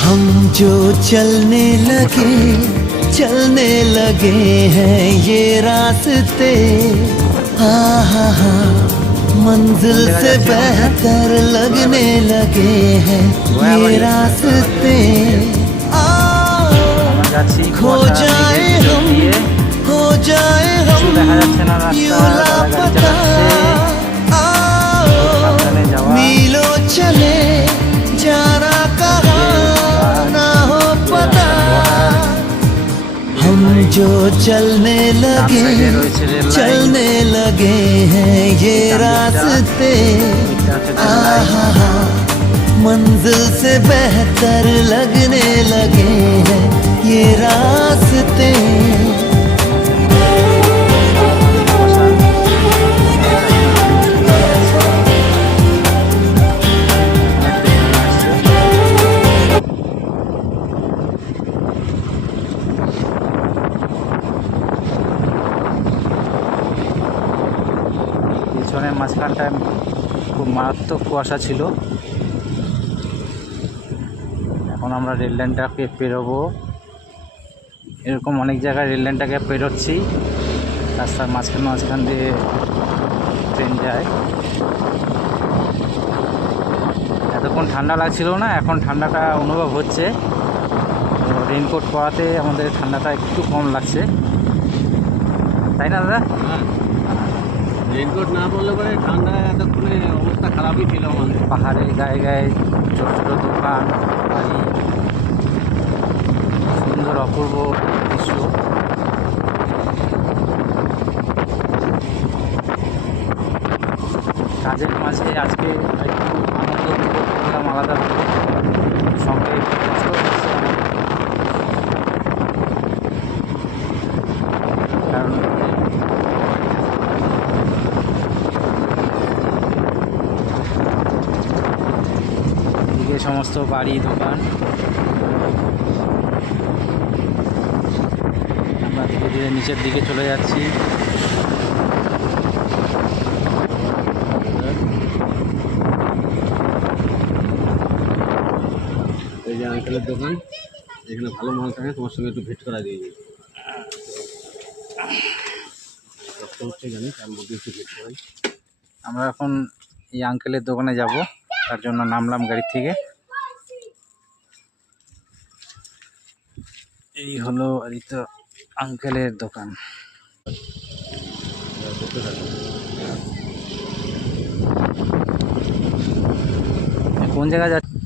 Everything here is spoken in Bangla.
हम जो चलने लगे हैं ये रास्ते, हा मंजिल से बेहतर लगने लगे हैं ये रास्ते। खो जाए हम, हो जाए हम यूं लापता, मीलों चले जाना कहाँ ना हो पता। हम जो चलने लगे हैं ये रास्ते, मंजिल से बेहतर लगने लगे हैं ये रास्ते। পিছনের মাঝখানটায় খুব মারাত্মক কুয়াশা ছিল। এখন আমরা রেল লাইনটাকে পেরোবো। এরকম অনেক জায়গায় রেল লাইনটাকে পেরোচ্ছি, রাস্তার মাঝখান দিয়ে ট্রেন যায়। এতক্ষণ ঠান্ডা লাগছিল না, এখন ঠান্ডাটা অনুভব হচ্ছে। রেইনকোট পরাতে আমাদের ঠান্ডাটা একটু কম লাগছে, তাই না দাদা? রেইনকোট না পরলে পরে ঠান্ডা এতক্ষণে অবস্থা খারাপই ছিল আমাদের। পাহাড়ের গায়ে গায়ে ছোটো ছোটো দোকান, বাড়ি, সুন্দর অপূর্ব দৃশ্য। কাজের মাঝে আজকে একটু আনন্দ উপভোগ করলাম আলাদাভাবে, সঙ্গে কষ্ট হচ্ছে কারণ এদিকে সমস্ত বাড়ি দোকান। আমরা ধীরে ধীরে নিচের দিকে চলে যাচ্ছি। এই যে আঙ্কেলের দোকান, এখানে ভালো মাল থাকে, তোমার সঙ্গে একটু ভেট করা দিয়ে দিই। কষ্ট হচ্ছে জানি, তার মধ্যে একটু ভেট করাই। আমরা এখন এই আঙ্কেলের দোকানে যাব, তার জন্য নামলাম গাড়ি থেকে। এই হলো তো আঙ্কেলের দোকান। কোন জায়গায় যাচ্ছে?